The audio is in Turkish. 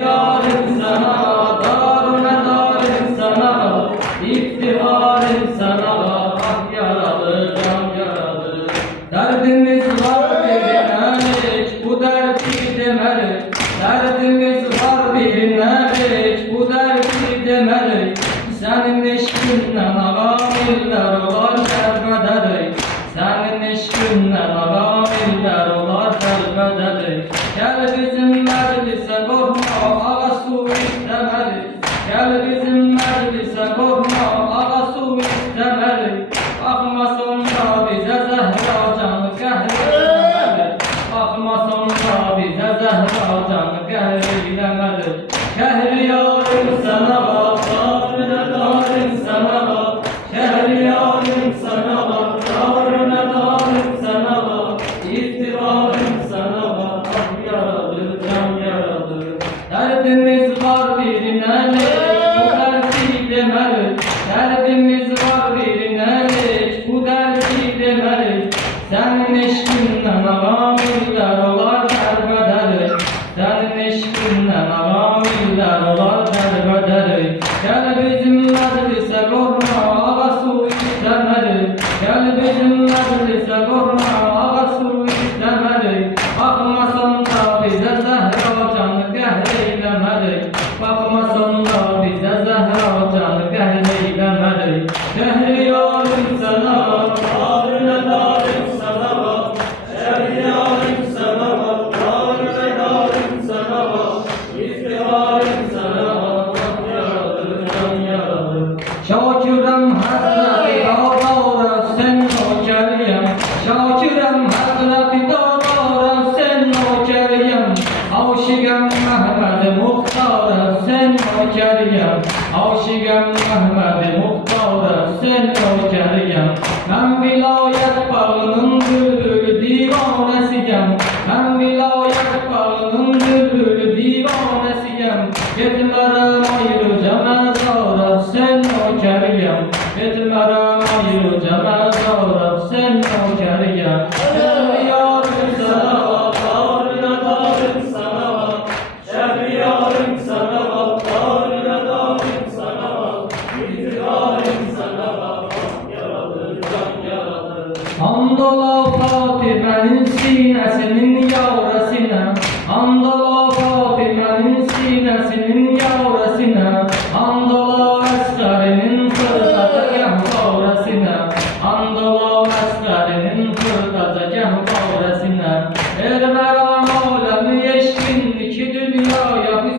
Yarım sana, darına darım sana, iftiharım sana, ah yaralı can yaralı. Derdimiz var birine hiç bu derdi demeli, derdimiz var birine hiç bu derdi demeli. Senin eşkünden agamiller olar derbedeli, senin eşkünden agamiller olar derbedeli. Gel bizim meclise korkma, ağa su istemeli. Gel bizim meclise korkma, ağa su istemeli. Bakma sonra bize Zehra canı kehreylemeli. Bakma sonra bize Zehra canı kehreylemeli. Kehriyarım sana bak, darına darım sana bak. Kehriyarım sana bak, darına darım sana bak. İftirarım sana bak, ah yaralı can yaralı. Derdimiz var birine hiç bu derdi demeli. Derdimiz var birine hiç bu derdi demeli. Senin eşkünden agamiller olar derbedeli, senin eşkünden agamiller olar derbedeli. Gel bizim meclise korkma, ağa su istemeli. Gel bizim meclise korkma, ağa su istemeli. Bakma sonra bize Zehra canı kehreylemeli. Bakma sonra bize Zehra canı kehreylemeli. Kehriyarım sana bak, darına darım sana bak. Kehriyarım sana bak, darına darım sana bak. İftiharım sana bak, ah yaralı can yaralı. Şakirem hasreti dağlara sen nokeriyem. Şakirem hasreti dağlara sen nokeriyem. Aşıgem Mehmet Muhtar'a sen nokeriyem. Aşıgem Mehmet Muhtar'a sen nokeriyem. Ben vilayet bağının bülbül divanesiyem. Ben vilayet bağının bülbül divanesiyem. Gitmerem ayrıca